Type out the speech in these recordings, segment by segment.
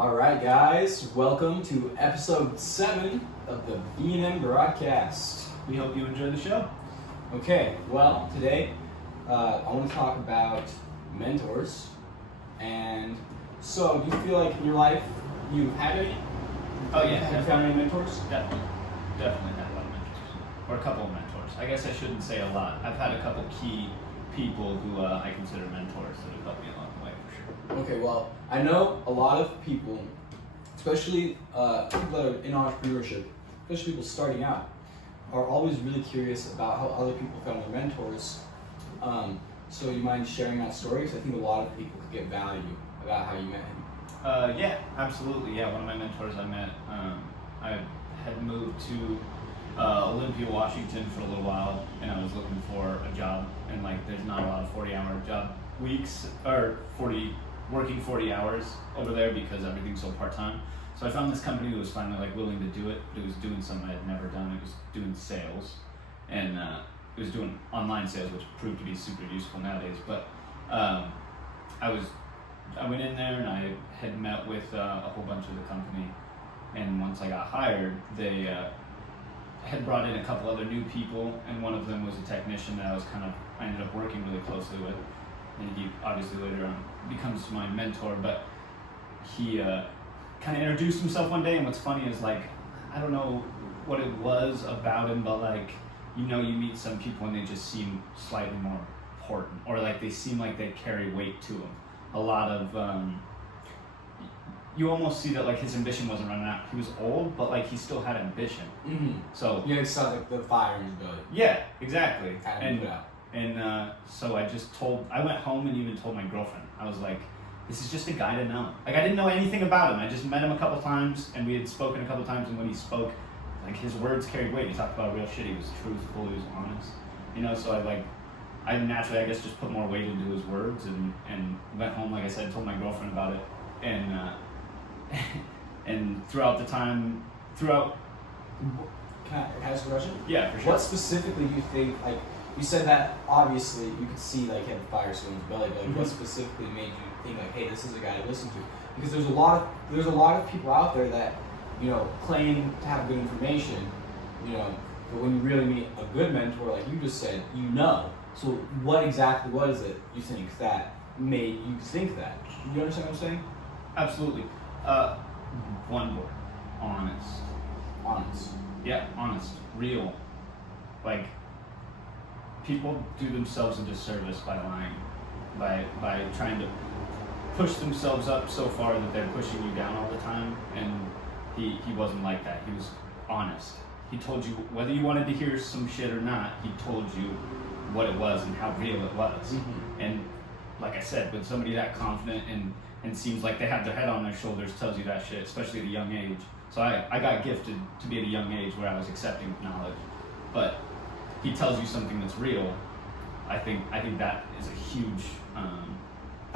All right, guys, welcome to episode 7 of the B&M Broadcast. We hope you enjoy the show. Okay, well, today I want to talk about mentors. And so, do you feel like in your life you've had any? Oh yeah, Have you found any mentors? Definitely had a lot of mentors, or a couple of mentors. I guess I shouldn't say a lot. I've had a couple key people who I consider mentors that have helped me along the way for sure. Okay, well, I know a lot of people, especially people that are in entrepreneurship, especially people starting out, are always really curious about how other people found their mentors. So you mind sharing that story? Because I think a lot of people could get value about how you met him. Yeah, absolutely. Yeah, one of my mentors I met, I had moved to Olympia, Washington for a little while, and I was looking for a job, and like there's not a lot of 40-hour job weeks, or working 40 hours over there because everything's so part-time. So I found this company that was finally like willing to do it. It was doing something I had never done. It was doing sales, and it was doing online sales, which proved to be super useful nowadays. But I went in there and I had met with a whole bunch of the company, and once I got hired, they had brought in a couple other new people, and one of them was a technician that I ended up working really closely with, and he obviously later on becomes my mentor. But he kind of introduced himself one day, and what's funny is like, I don't know what it was about him, but like, you meet some people and they just seem slightly more important, or like they seem like they carry weight to them. A lot of you almost see that like his ambition wasn't running out. He was old, but like he still had ambition. Mm-hmm. So you saw like the fire in his belly. Yeah, exactly. And so I went home and even told my girlfriend. I was like, this is just a guy to know. Like I didn't know anything about him. I just met him a couple times, and we had spoken a couple times, and when he spoke, like his words carried weight. He talked about real shit. He was truthful. He was honest. So I naturally, I guess, just put more weight into his words, and went home, like I said, told my girlfriend about it, and and throughout the time, Can I ask a question? Yeah, for sure. What specifically do you think, like, you said that obviously you could see like he had a fire still in his belly, but like, what specifically made you think like, hey, this is a guy to listen to? Because there's a lot of people out there that, claim to have good information, but when you really meet a good mentor, like you just said, So what exactly was it you think that made you think that? You understand what I'm saying? Absolutely. One word: honest. Honest. Yeah, honest, real. Like, people do themselves a disservice by lying, by trying to push themselves up so far that they're pushing you down all the time. And he wasn't like that. He was honest. He told you whether you wanted to hear some shit or not. He told you what it was and how real it was. Mm-hmm. And like I said, with somebody that confident and seems like they have their head on their shoulders, tells you that shit, especially at a young age. So I got gifted to be at a young age where I was accepting knowledge, but he tells you something that's real. I think that is a huge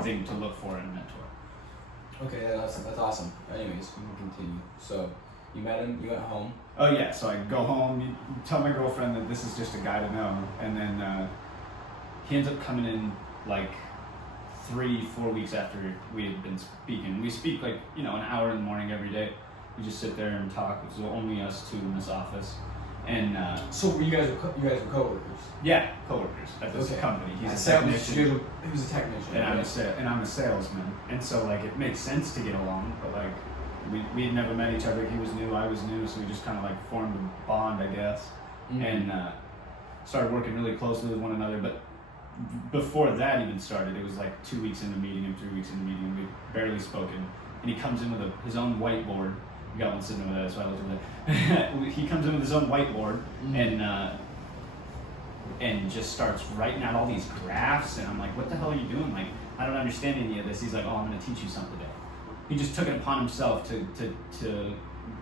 thing to look for in a mentor. Okay, that's awesome. Anyways, we can continue. So you met him, you went home. Oh yeah, so I go home, you tell my girlfriend that this is just a guy to know, and then he ends up coming in like 3-4 weeks after we had been speaking. We speak like, an hour in the morning every day. We just sit there and talk. It was only us two in this office. And so you guys were coworkers? Yeah, coworkers at this company. He's a technician. He was a technician. And I'm a salesman. And so like it makes sense to get along, but like we had never met each other. He was new, I was new, so we just kind of like formed a bond, I guess. Mm-hmm. And started working really closely with one another. But before that even started, it was like 2 weeks into meeting him, 3 weeks into meeting him. We'd barely spoken. And he comes in with his own whiteboard. We got one sitting over there, so I looked at it. He comes in with his own whiteboard, and just starts writing out all these graphs, and I'm like, what the hell are you doing? Like, I don't understand any of this. He's like, oh, I'm going to teach you something today. He just took it upon himself to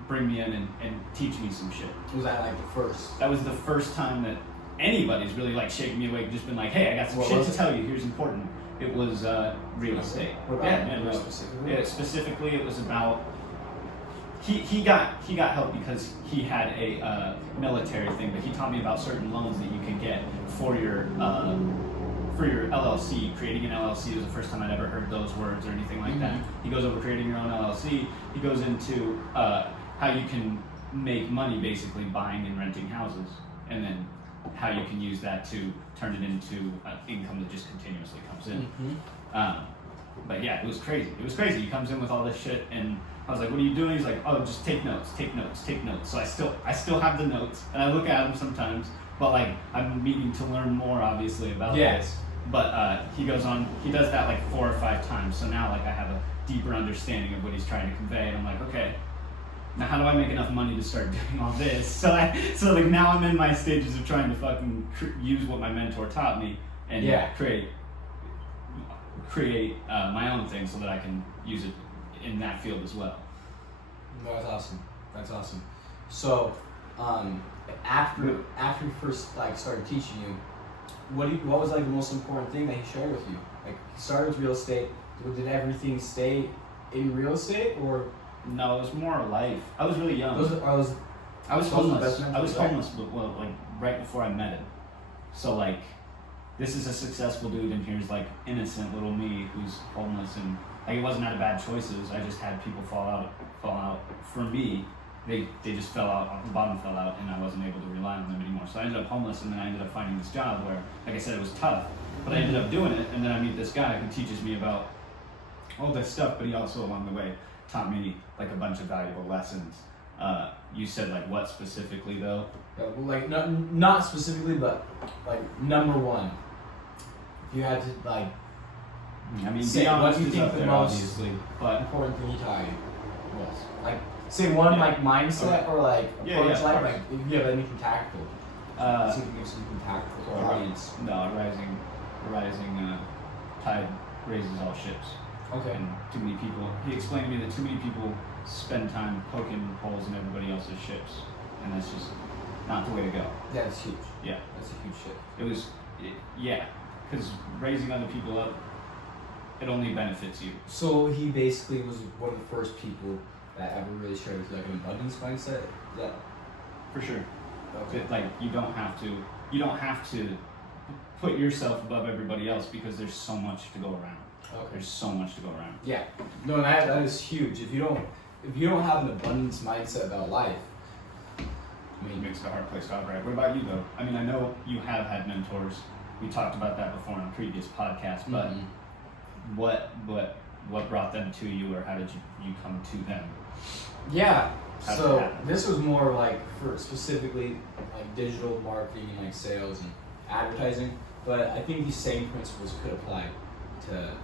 bring me in and teach me some shit. Was that like the first? That was the first time that anybody's really like shaking me awake, just been like, hey, I got some shit to tell you. Here's important. It was real estate. What about specifically? Yeah, specifically it was about, he got help because he had a military thing, but he taught me about certain loans that you can get for your for your LLC, creating an LLC was the first time I'd ever heard those words or anything like that. He goes over creating your own LLC. He goes into how you can make money basically buying and renting houses, and then how you can use that to turn it into income that just continuously comes in. But yeah, it was crazy. It was crazy. He comes in with all this shit, and I was like, "What are you doing?" He's like, "Oh, just take notes, take notes, take notes." So I still have the notes, and I look at them sometimes. But like, I'm needing to learn more, obviously, about this. But he goes on. He does that like 4 or 5 times. So now, like, I have a deeper understanding of what he's trying to convey, and I'm like, okay. Now, how do I make enough money to start doing all this? So like now I'm in my stages of trying to fucking use what my mentor taught me and create my own thing so that I can use it in that field as well. That's awesome. That's awesome. So, after you first like started teaching you, what was like the most important thing that he shared with you? Like, he started with real estate. Did everything stay in real estate, or? No, it was more life. I was really young. I was homeless. But like right before I met him. So like, this is a successful dude, and here's like innocent little me who's homeless, and like it wasn't out of bad choices. I just had people fall out. For me, they just fell out. The bottom fell out, and I wasn't able to rely on them anymore. So I ended up homeless, and then I ended up finding this job where, like I said, it was tough, but I ended up doing it, and then I meet this guy who teaches me about all this stuff, but he also along the way taught me like a bunch of valuable lessons. You said like what specifically though? Like not specifically, but like number one. If you had to like, I mean, say what you think the most obviously, but important thing he taught you was like say one like mindset or like approach life. Like if you have anything tactical, see if you give something tactical to our audience. No, a rising tide raises all ships. Okay. And too many people. He explained to me that too many people spend time poking holes in everybody else's ships, and that's just not the way to go. Yeah, that's huge. Yeah, that's a huge shit. It was, because raising other people up, it only benefits you. So he basically was one of the first people that ever really shared with you like an abundance mindset. Is that for sure? Okay. Like you don't have to put yourself above everybody else because there's so much to go around. Okay. There's so much to go around. Yeah. No, that is huge. If you don't have an abundance mindset about life, I mean, it makes it a hard place to operate. What about you though? I mean, I know you have had mentors. We talked about that before on a previous podcast, but what brought them to you, or how did you come to them? Yeah. So this was more like for specifically like digital marketing and like sales and advertising, but I think these same principles could apply to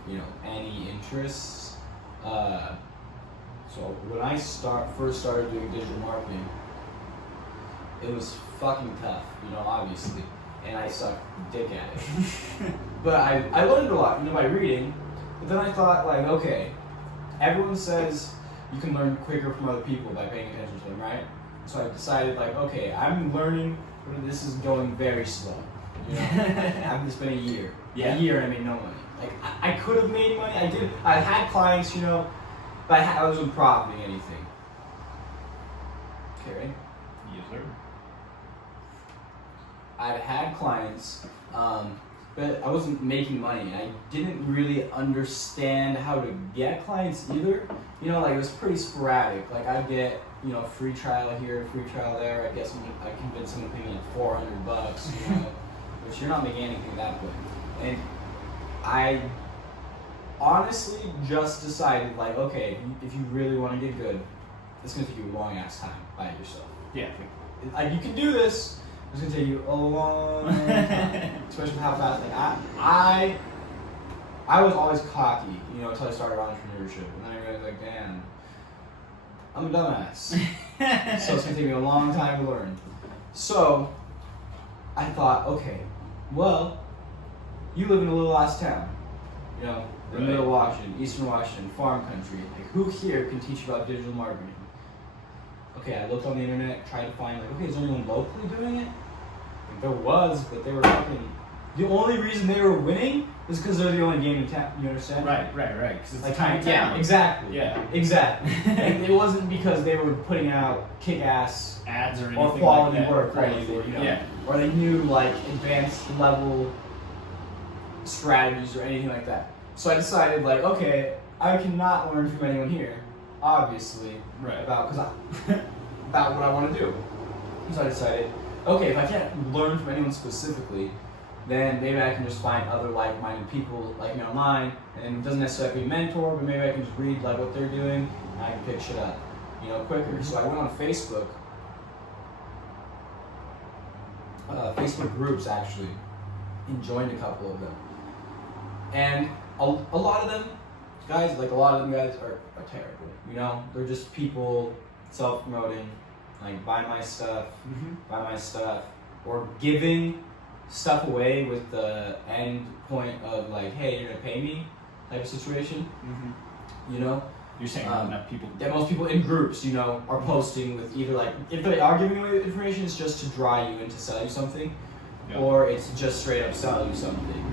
any interests. So when I first started doing digital marketing, it was fucking tough, obviously, and I sucked dick at it. But I learned a lot, by reading. But then I thought, like, okay, everyone says you can learn quicker from other people by paying attention to them, right? So I decided, like, okay, I'm learning, but this is going very slow. It's been a year. Yeah. A year and I made no money. Like, I could have made money. I had clients, but I wasn't profiting anything. Okay, right? Yes, sir. I'd had clients, but I wasn't making money. I didn't really understand how to get clients either. Like, it was pretty sporadic. Like, I'd get, free trial here, free trial there. I convinced someone to pay me like $400, which you're not making anything that way. And I honestly just decided, like, okay, if you really want to get good, it's going to take you a long ass time by yourself. Yeah. Like, you can do this, it's going to take you a long time. Especially with how fast, like, I was always cocky, until I started entrepreneurship. And then I realized, like, damn, I'm a dumbass. So it's going to take me a long time to learn. So I thought, okay, well, you live in a little ass town, in middle Washington, eastern Washington, farm country. Like, who here can teach you about digital marketing? Okay, I looked on the internet, tried to find, like, okay, is anyone locally doing it? Like, there was, but they were fucking. The only reason they were winning is because they're the only game in town. You understand? Right. Because it's like, a tiny town. Yeah, exactly. Yeah. Exactly. And it wasn't because they were putting out kick-ass ads or anything or quality like that. work, right? Or they knew like advanced level strategies or anything like that. So I decided, like, okay, I cannot learn from anyone here, obviously, Right. about about what I want to do. So I decided, okay, if I can't learn from anyone specifically, then maybe I can just find other like-minded people like me online, and it doesn't necessarily have to be a mentor, but maybe I can just read like what they're doing, and I can pick shit up, quicker. So I went on Facebook, Facebook groups actually, and joined a couple of them. And a lot of them guys are terrible. They're just people self-promoting, like buy my stuff, or giving stuff away with the end point of like, hey, you're gonna pay me type of situation. You're saying not enough people. That most people in groups, are posting with either like, if they are giving away information, it's just to dry you into sell you something, or it's just straight up sell you something.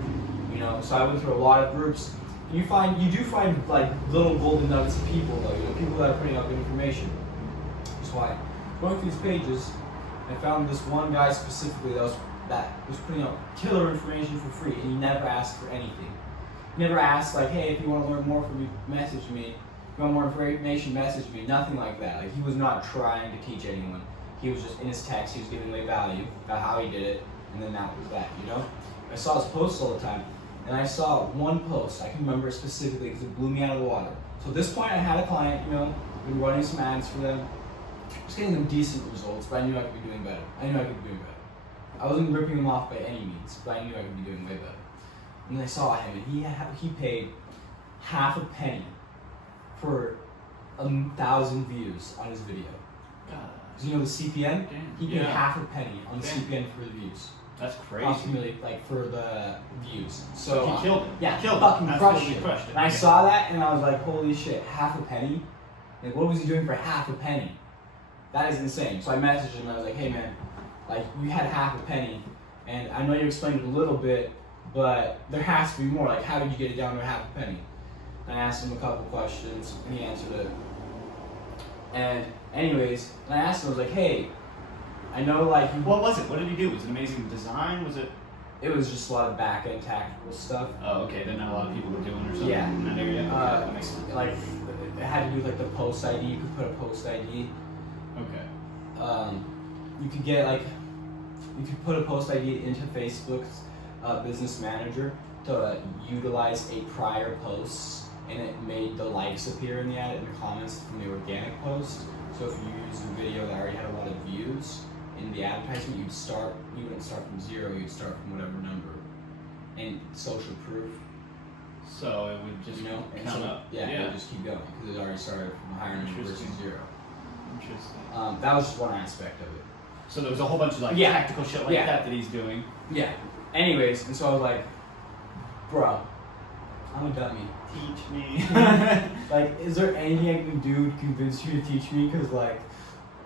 So I went through a lot of groups. You do find like little golden nuggets of people though, people that are putting up information. That's why going through these pages, I found this one guy specifically that was putting up killer information for free, and he never asked for anything. He never asked like, hey, if you want to learn more from me, message me. If you want more information, message me. Nothing like that. Like, he was not trying to teach anyone. He was just in his text. He was giving away value about how he did it, and then that was that. I saw his posts all the time. And I saw one post, I can remember it specifically because it blew me out of the water. So at this point I had a client, been running some ads for them. I was getting them decent results, but I knew I could be doing better. I wasn't ripping them off by any means, but I knew I could be doing way better. And I saw him, and he paid half a penny for 1,000 views on his video. God. Because the CPM? Damn. He paid half a penny on the Damn. CPM for the views. That's crazy. Ultimately, like for the views. So he killed it. Yeah, he fucking crushed it. And I saw that and I was like, holy shit, half a penny? Like, what was he doing for half a penny? That is insane. So I messaged him and I was like, hey man, like you had half a penny, and I know you explained it a little bit, but there has to be more. Like, how did you get it down to half a penny? And I asked him a couple questions and he answered it. And anyways, and I asked him, I was like, hey, I know like what was it? What did he do? Was it amazing design? Was it? It was just a lot of back end tactical stuff. Oh, okay. That not a lot of people were doing or something. Yeah. In that area. Okay, that makes sense. Like it had to do with like the post ID. You could put a post ID. Okay. You could put a post ID into Facebook's business manager to utilize a prior post, and it made the likes appear in the ad and the comments from the organic post. So if you use a video that already had a lot of views in the advertisement, you wouldn't start from zero, you'd start from whatever number. And social proof. So it would just count up. Yeah, it would just keep going because it already started from a higher number versus zero. Interesting. That was just one aspect of it. So there was a whole bunch of tactical shit like that he's doing. Yeah. Anyways, and so I was like, bro, I'm a dummy. Teach me. Like, is there anything I can do to convince you to teach me? Because, like,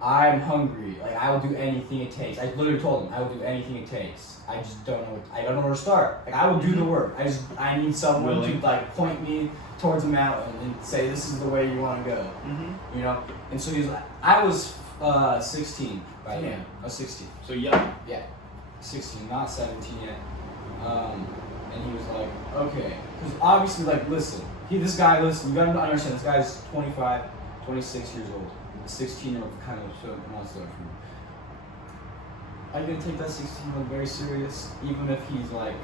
I'm hungry. Like, I will do anything it takes. I literally told him I will do anything it takes. I just don't know. I don't know where to start. Like, I will do the work. I need someone to like point me towards a mountain and say, this is the way you want to go. Mm-hmm. And so he's like, I was 16 by then. I was 16. So young. Yeah, 16, not 17 yet. And he was like, okay. Because obviously, like, listen. This guy, you gotta understand, this guy's 25, 26 years old. A 16-year-old kind of wants to learn from him. Are you gonna take that 16-year-old very serious? Even if he's like,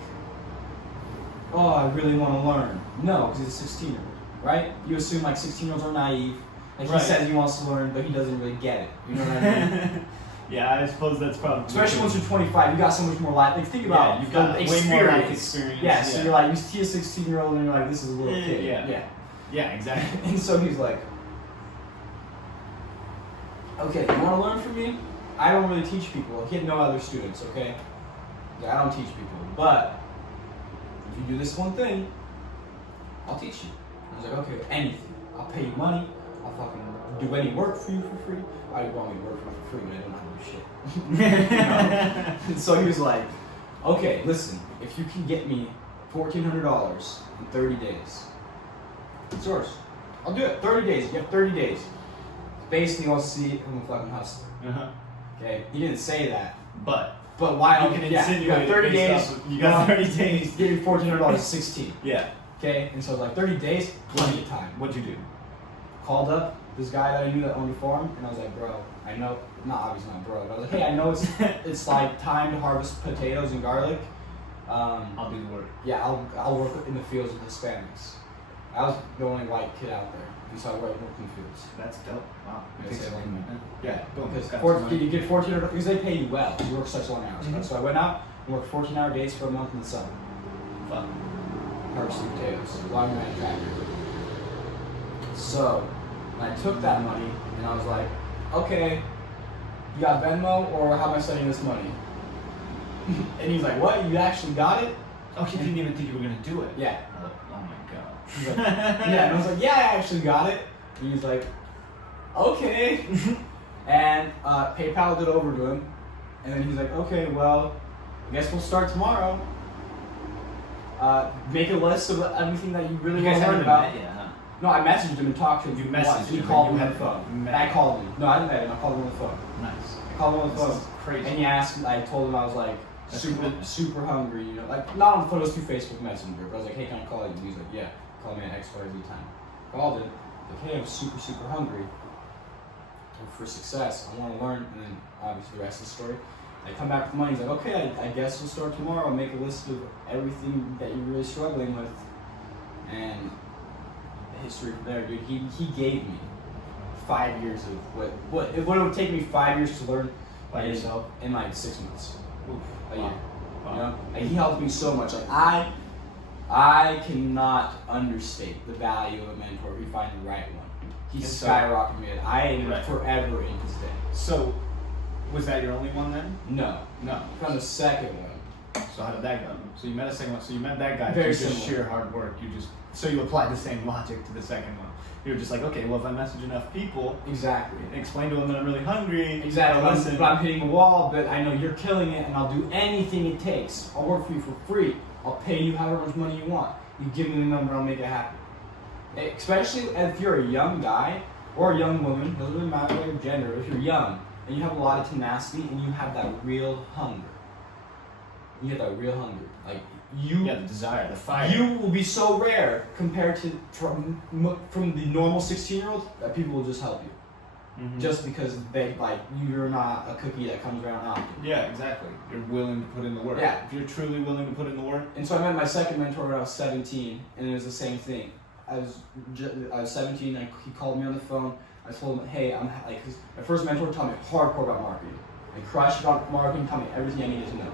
oh, I really want to learn. No, because he's a 16-year-old, right? You assume like 16-year-olds are naive. Like, he says he wants to learn, but he doesn't really get it. You know what I mean? Yeah, I suppose that's probably. Especially once you're 25, you got so much more life. Like, think about you've got way more life experience. Yeah, so you're like, you see a 16-year-old and you're like, this is a little kid. Yeah, exactly. And so he's like, okay, you want to learn from me? I don't really teach people. He had no other students, okay? Yeah, I don't teach people. But if you do this one thing, I'll teach you. I was like, okay, anything. I'll pay you money. I'll fucking do any work for you for free. Why do you want me to work for you for free when I don't have to do shit? And so he was like, okay, listen, if you can get me $1,400 in 30 days, it's yours. I'll do it. 30 days. You have 30 days. Basically, I'll see I'm a fucking hustler. Uh-huh. Okay? He didn't say that. But But why You can insinuate you got 30 days. You got 30 days. Give me $1,400, 16. Yeah. Okay, and so it was like 30 days, plenty of time. What'd you do? Called up this guy that I knew that owned a farm, and I was like, bro, I know, not obviously not bro, but I was like, hey, I know it's like time to harvest potatoes and garlic. I'll do the work. Yeah, I'll work in the fields with Hispanics. I was the only white kid out there, so I worked in the fields. That's dope. Wow. I say like that. Yeah, boom. Because you get 14 because they pay you well. You work such long hours. Mm-hmm. So I went out and worked 14-hour days for a month in the sun. Fun. Harvesting potatoes, while I'm at tractor. So, when I took that money and I was like, okay, you got Venmo or how am I sending this money? And he's like, what? You actually got it? Oh, he didn't even think you were gonna do it. Yeah. Oh my god. He's like, yeah, and I was like, yeah, I actually got it. And he's like, okay. And PayPal did over to him. And then he's like, okay, well, I guess we'll start tomorrow. Make a list of everything that you really want to learn about. Yeah, huh? No, I messaged him and talked to him. You messaged He him, called you me on had the phone. met I him. called him. No, I didn't met him. I called him on the phone. Nice. I called him on the This phone. is crazy. And he asked me, I told him I was like, That's super, good. super hungry, you know. Like, not on the phone, it was through Facebook Messenger. But I was like, hey, can I call you? And he's like, yeah, call me at XYZ time. Called him. Like, hey, I'm super, super hungry. For success, I want to learn. And then, obviously, the rest of the story. I come back with the money. He's like, okay, I guess we'll start tomorrow. Make a list of everything that you're really struggling with. And the history from there, dude. He gave me 5 years of what it would take me 5 years to learn By yourself? in like 6 months. Oof. A year. Wow. You know? Like, he helped me so much. Like I cannot understate the value of a mentor if you find the right one. He And so- skyrocketed me. I am Right. forever in his debt. So, was that your only one then? No. No. I found the second one. So how did that go? So you met a second one. So you met that guy Very through just similar. sheer hard work. So you applied the same logic to the second one. You were just like, okay, well if I message enough people, Exactly. explain to them that I'm really hungry. Exactly. Listen. But I'm hitting a wall, but I know you're killing it, and I'll do anything it takes. I'll work for you for free. I'll pay you however much money you want. You give me the number, I'll make it happen. Especially if you're a young guy or a young woman, doesn't really matter your gender. If you're young and you have a lot of tenacity and you have that real hunger, you have that real hunger. Like you, Yeah, the desire, the fire. you will be so rare compared to from the normal 16-year-old that people will just help you. Mhm. Just because you're not a cookie that comes around often. Yeah, exactly. You're willing to put in the work. Yeah. If you're truly willing to put in the work. And so I met my second mentor when I was 17, and it was the same thing. I was 17, and he called me on the phone. I told him, hey, cause my first mentor taught me hardcore about marketing. Like crushed about marketing, taught me everything I needed to know.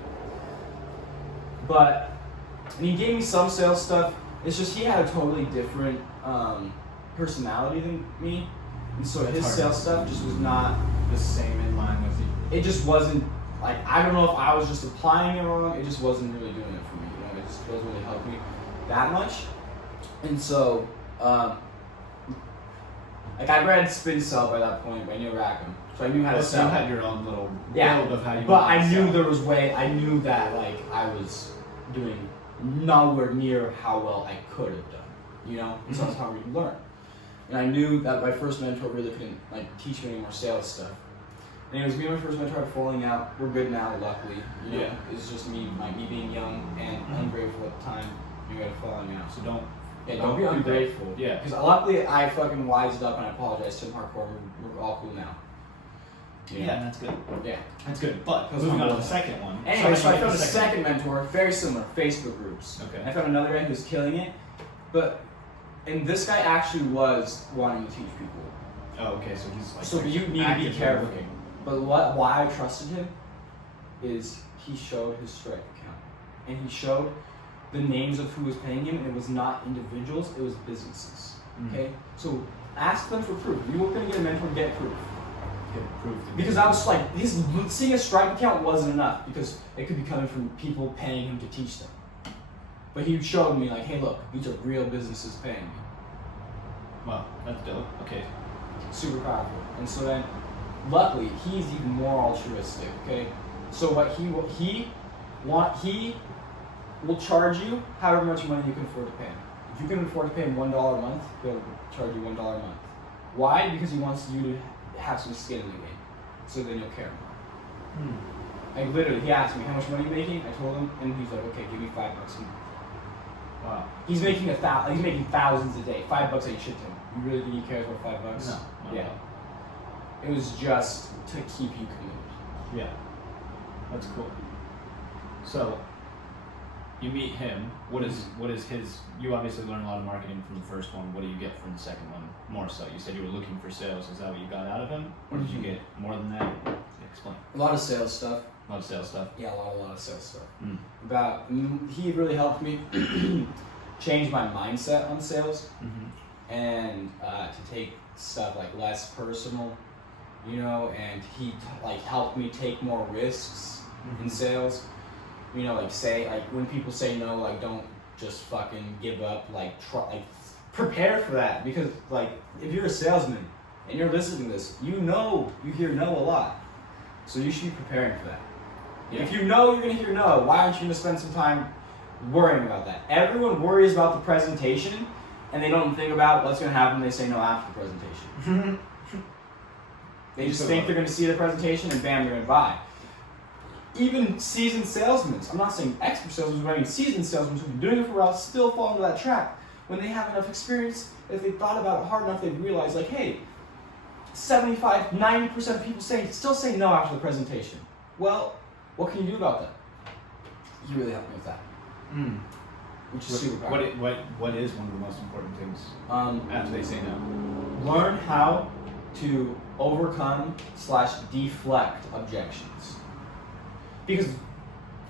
And he gave me some sales stuff. It's just he had a totally different personality than me. And so That's his hard. sales stuff just was not The same in line with you. it just wasn't like I don't know if I was just applying it wrong. It just wasn't really doing it for me. You know, it just wasn't really helping me that much. And so, I read Spin Cell by that point by Neil Rackham, so I knew how to So sell. you had your own little Yeah, build of how you. but wanted I to knew sell. there was way. I knew that I was doing nowhere near how well I could have done. You know, and so I was hungry to learn. And I knew that my first mentor really couldn't teach me any more sales stuff. Anyways, me and my first mentor are falling out. We're good now, luckily. You know, Yeah. it's just me being young and ungrateful at the time. You got falling out. So don't. Don't be ungrateful. Yeah. Because luckily I fucking wised up and I apologized to him hardcore. We're all cool now. You know? Yeah, that's good. Yeah. That's good. But Because moving on to I'm the second one. Anyway, so I you found a get the second mentor, very similar, Facebook groups. Okay. I found another guy who was killing it, and this guy actually was wanting to teach people. Oh, okay. So he's like. So you need to be actively careful. looking. But why I trusted him is he showed his Stripe account, and he showed the names of who was paying him, and it was not individuals, it was businesses. Okay, so ask them for proof. You were going to get a mentor, get proof. Get proof to Because me. I was like, seeing a Stripe account wasn't enough because it could be coming from people paying him to teach them. But he showed me like, hey, look, these are real businesses paying me. Wow, that's dope. Okay. Super powerful. And so then, luckily, he's even more altruistic. Okay, so what he will charge you however much money you can afford to pay him. If you can afford to pay him $1 a month, he'll charge you $1 a month. Why? Because he wants you to have some skin in the game, so then you'll care more. Like literally, he asked me how much money are you making. I told him, and he's like, okay, give me $5 a month. Wow. He's making he's making thousands a day. $5 ain't shit to him. You really think he cares about $5? No. Yeah. It was just to keep you committed. Yeah. That's cool. So, you meet him. What is his? You obviously learn a lot of marketing from the first one. What do you get from the second one? More so, you said you were looking for sales. Is that what you got out of him, or did you get more than that? Explain. A lot of sales stuff. A lot of sales stuff. Yeah, a lot of sales stuff. Mm. He really helped me change my mindset on sales, and to take stuff like less personal, and he helped me take more risks in sales. When people say no, don't just fucking give up. Prepare for that, because if you're a salesman and you're listening to this, you hear no a lot, so you should be preparing for that. Yeah. If you know you're gonna hear no, why aren't you gonna spend some time worrying about that? Everyone worries about the presentation, and they don't think about what's gonna happen when they say no after the presentation. They just think they're gonna see the presentation and bam, they're gonna buy. Even seasoned salesmen, I'm not saying expert salesmen, but I mean seasoned salesmen who've been doing it for a while still fall into that trap. When they have enough experience, if they thought about it hard enough, they'd realize, hey, 75-90% of people still say no after the presentation. Well, what can you do about that? You really helped me with that. Which is super powerful. What is one of the most important things after they say no? Learn how to overcome/deflect objections. Because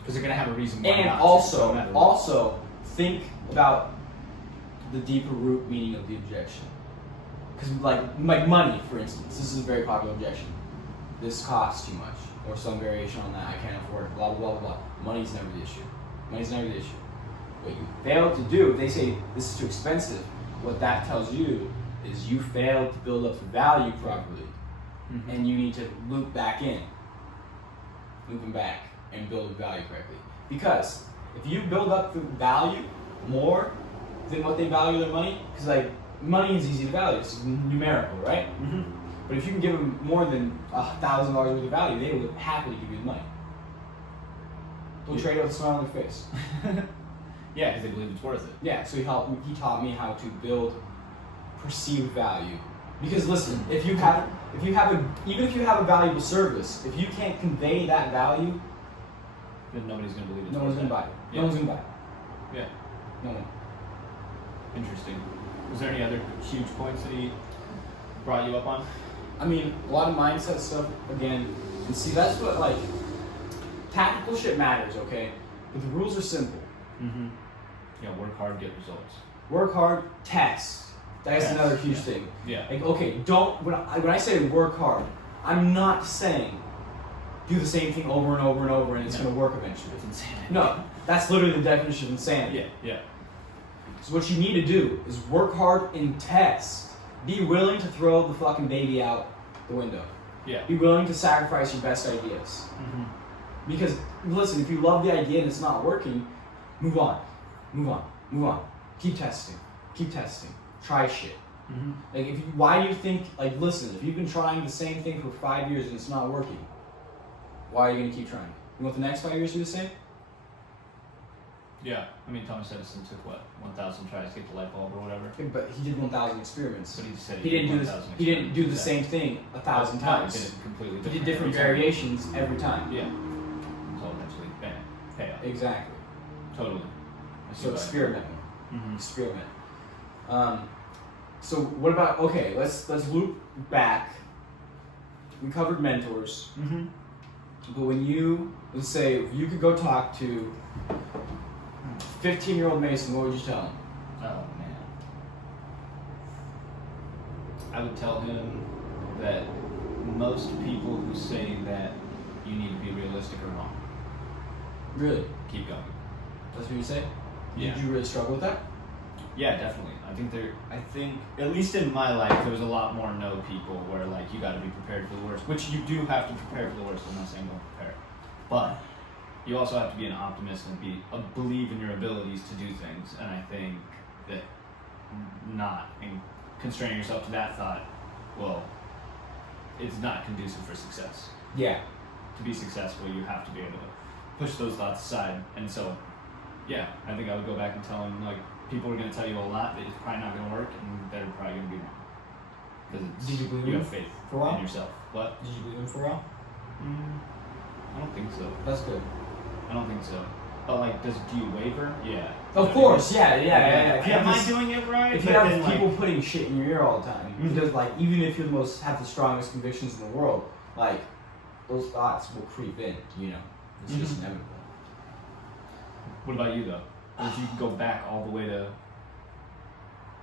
they're gonna have a reason why. And not also think about the deeper root meaning of the objection. Because like money, for instance, this is a very popular objection. This costs too much, or some variation on that. I can't afford it. Blah blah blah blah. Money's never the issue. Money's never the issue. What you fail to do, if they say this is too expensive, what that tells you is you failed to build up the value properly, and you need to loop back in. Looping back and build the value correctly. Because if you build up the value more than what they value their money, because money is easy to value, it's numerical, right? But if you can give them more than $1,000 worth of value, they will happily give you the money. They'll trade it with a smile on their face. Yeah, because they believe it's worth it. Yeah, so he taught me how to build perceived value. Because listen, even if you have a valuable service, if you can't convey that value, then nobody's gonna believe it. No one's gonna buy it. Yeah. No one's gonna buy it. Yeah. No one. Interesting. Was there any other huge points that he brought you up on? I mean, a lot of mindset stuff again, and see that's what tactical shit matters, okay? But the rules are simple. Yeah, work hard, get results. Work hard, test. That's another huge thing. Yeah. When I say work hard, I'm not saying do the same thing over and over and over and it's going to work eventually. It's insanity. No, that's literally the definition of insanity. Yeah. So what you need to do is work hard and test. Be willing to throw the fucking baby out the window. Yeah. Be willing to sacrifice your best ideas. Because, listen, if you love the idea and it's not working, move on. Keep testing. Try shit. Why do you think, listen, if you've been trying the same thing for 5 years and it's not working, why are you going to keep trying? You want the next 5 years to do the same? Yeah. I mean, Thomas Edison took 1,000 tries to get the light bulb or whatever. But he did 1,000 experiments. But he said he didn't do the same thing 1,000 times. He did it completely different. He did different variations every time. Yeah. Until eventually, bam, payoff. Exactly. Totally. So experiment. Experiment. So what about, let's loop back. We covered mentors. But let's say, if you could go talk to 15-year-old Mason, what would you tell him? Oh, man. I would tell him that most people who say that you need to be realistic are wrong. Really? Keep going. That's what you say? Yeah. Did you really struggle with that? Yeah, definitely. I think, at least in my life, there was a lot more no people where, you got to be prepared for the worst, which you do have to prepare for the worst. I'm not saying don't prepare. But you also have to be an optimist and believe in your abilities to do things. And I think that constraining yourself to that thought, it's not conducive for success. Yeah. to be successful, you have to be able to push those thoughts aside. And so, yeah, I think I would go back and tell him, like, people are going to tell you a lot that it's probably not going to work, and they're probably going to be wrong. Because Did you believe you him have faith for a while? in yourself. What? Did you believe him for a while? I don't think so. That's good. I don't think so. But, like, do you waver? Yeah. Of course, yeah. Am I doing it right? If you have people putting shit in your ear all the time, because like even if you have the strongest convictions in the world, like those thoughts will creep in. You know, it's just inevitable. What about you though? If you could go back all the way to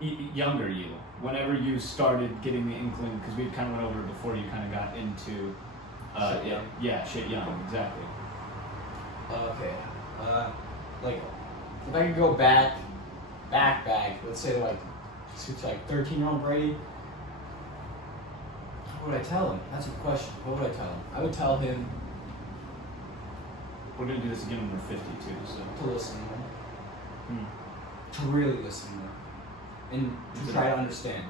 younger you, whenever you started getting the inkling, because we kind of went over it before you kind of got into shit young, exactly. Okay. Like if I could go back, let's say like to 13-year-old Brady, what would I tell him? That's a good question. What would I tell him? I would tell him we're gonna do this again when we're 50 too, so to listen more, to really listen more, and to try to understand.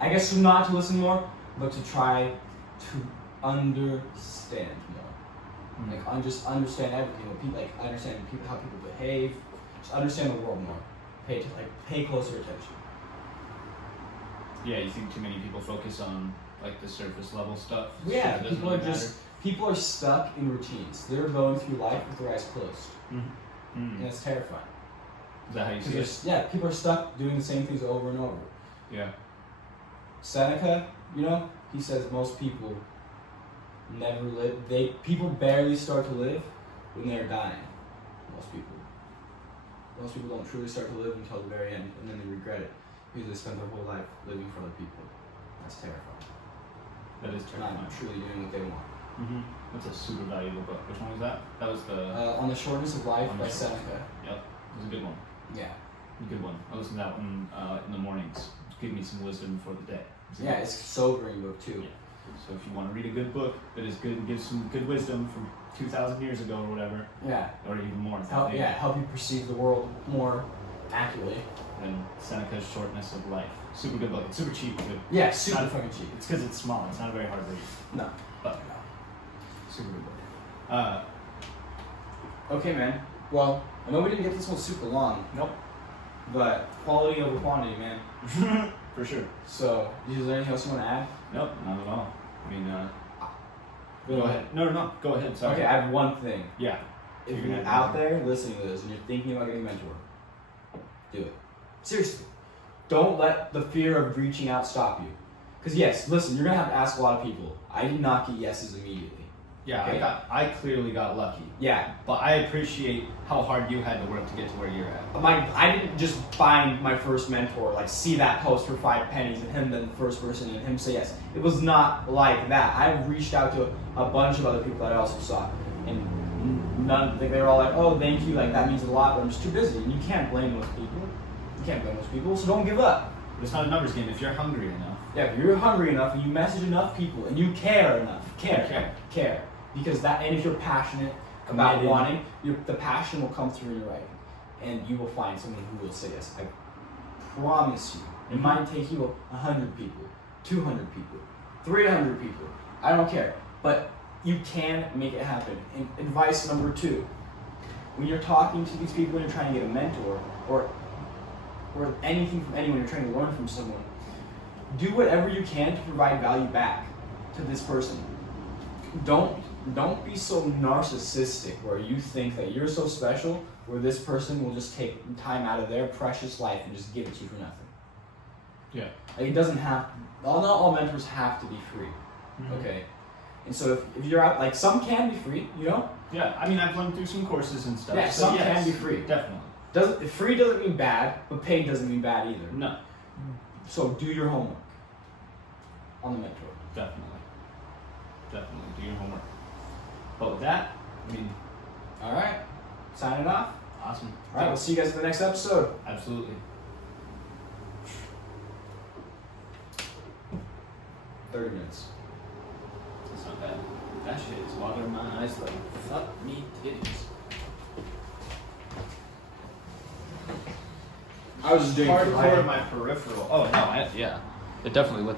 I guess not to listen more, but to try to understand more. Like just understand everything. Understand people, how people behave. Just understand the world more. Pay closer attention. Yeah, you think too many people focus on like the surface level stuff? Yeah, people are stuck in routines. They're going through life with their eyes closed, and it's terrifying. Is that how you see it? Yeah, people are stuck doing the same things over and over. Yeah. Seneca, he says most people never live. People barely start to live when they're dying. Most people don't truly start to live until the very end, and then they regret it because they spend their whole life living for other people. That's terrifying. That is terrifying. Not truly doing what they want. That's a super valuable book. Which one was that? That was the On the Shortness of Life by Seneca. Yep, it was a good one. Yeah. A good one. I listen to that one in the mornings. Give me some wisdom for the day. It's a sobering book too. Yeah. So if you want to read a good book that is good and gives some good wisdom from 2,000 years ago or whatever, or even more, help you perceive the world more accurately. Then Seneca's Shortness of Life. Super good book. It's super cheap too. Yeah, super fucking cheap. It's because it's small. It's not a very hard read. No. But super good book. Okay, man. Well, I know we didn't get this one super long. Nope. But quality over quantity, man. For sure. So, is there anything else you want to add? Nope, not at all. I mean, go ahead. No. Go ahead. Sorry. Okay, I have one thing. Yeah. If you're out there listening to this and you're thinking about getting a mentor, do it. Seriously. Don't let the fear of reaching out stop you. Because yes, listen, you're going to have to ask a lot of people. I did not get yeses immediately. Yeah, okay? I clearly got lucky. Yeah. But I appreciate how hard you had to work to get to where you're at. I didn't just find my first mentor, see that post for 5 pennies and him then the first person and him say yes. It was not like that. I reached out to a bunch of other people that I also saw. And they were all like, oh, thank you, that means a lot, but I'm just too busy. And you can't blame those people. So don't give up. But it's not a numbers game if you're hungry enough. Yeah, if you're hungry enough and you message enough people and you care enough, care. Because and if you're passionate about wanting, the passion will come through in your writing. And you will find someone who will say yes. I promise you. It might take you 100 people, 200 people, 300 people. I don't care. But you can make it happen. And advice number 2. When you're talking to these people and you're trying to get a mentor or anything from anyone, you're trying to learn from someone, do whatever you can to provide value back to this person. Don't be so narcissistic where you think that you're so special where this person will just take time out of their precious life and just give it to you for nothing. Yeah. It doesn't have not all mentors have to be free. Okay? And so if you're out, some can be free, Yeah, I mean, I've learned through some courses and stuff. Yeah, so some can be free. Definitely. Free doesn't mean bad, but paid doesn't mean bad either. No. So do your homework on the mentor. Definitely do your homework. But with that, all right, signing off. Awesome. All right, we'll see you guys in the next episode. Absolutely. 30 minutes. That's not bad. That shit is watering my eyes like fuck me titties. I was just doing hardcore my peripheral. Oh no, it definitely lit.